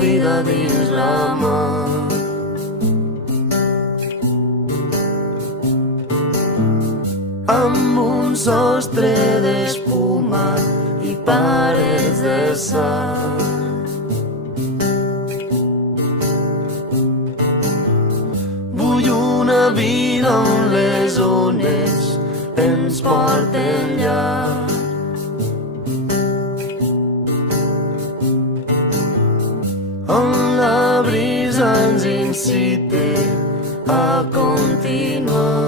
vida dins la mar. Amb un sostre d'espuma i parets de sal. Vull una vida on les ones ens porten llarg. On la brisa ens incite a continuar.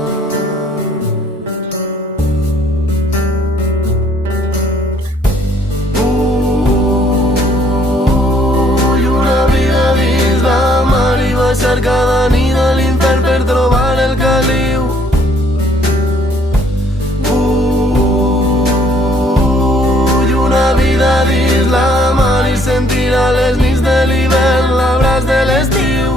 Baixar cada nit a l'infern per trobar el caliu. Vull una vida dins la mar i sentir a les nits de l'hivern l'abraç de l'estiu.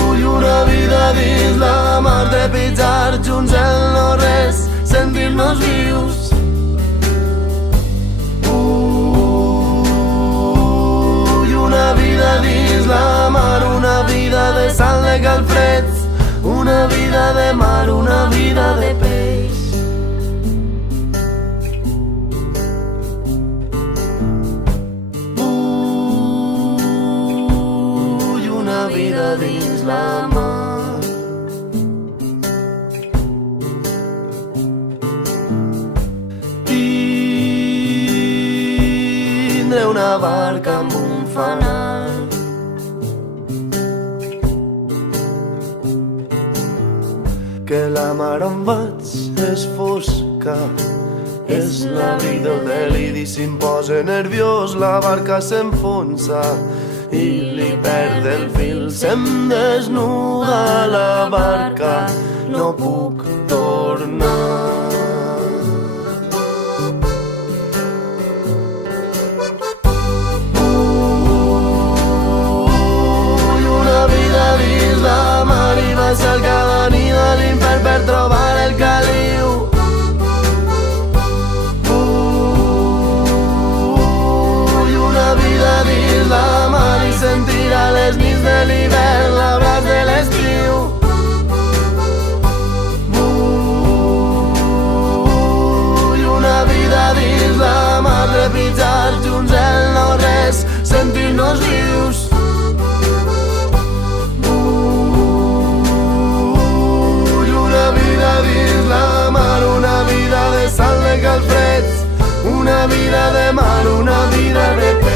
Vull una vida dins la mar, trepitjar junts el no-res, sentir-nos vius. Una vida dins la mar, una vida de sal de calfreds, una vida de mar, una vida de peix. Vull una vida dins la mar. Tindré una barca amb un fanal, que la mar on vaig és fosca, és l'abric del deliri. Si em posa nerviós la barca s'enfonsa i li perd el fil. Se'm desnuda la barca, no puc tornar. Baixar cada nit a l'infern per trobar el caliu. Vull una vida dins la mar i sentir a les nits de l'hivern l'abraç de l'estiu. Vull una vida dins la mar, trepitjar junts el no-res, sentir-nos vius. Dins la mar, una vida de sal de calfreds, una vida de mar, una vida de peix.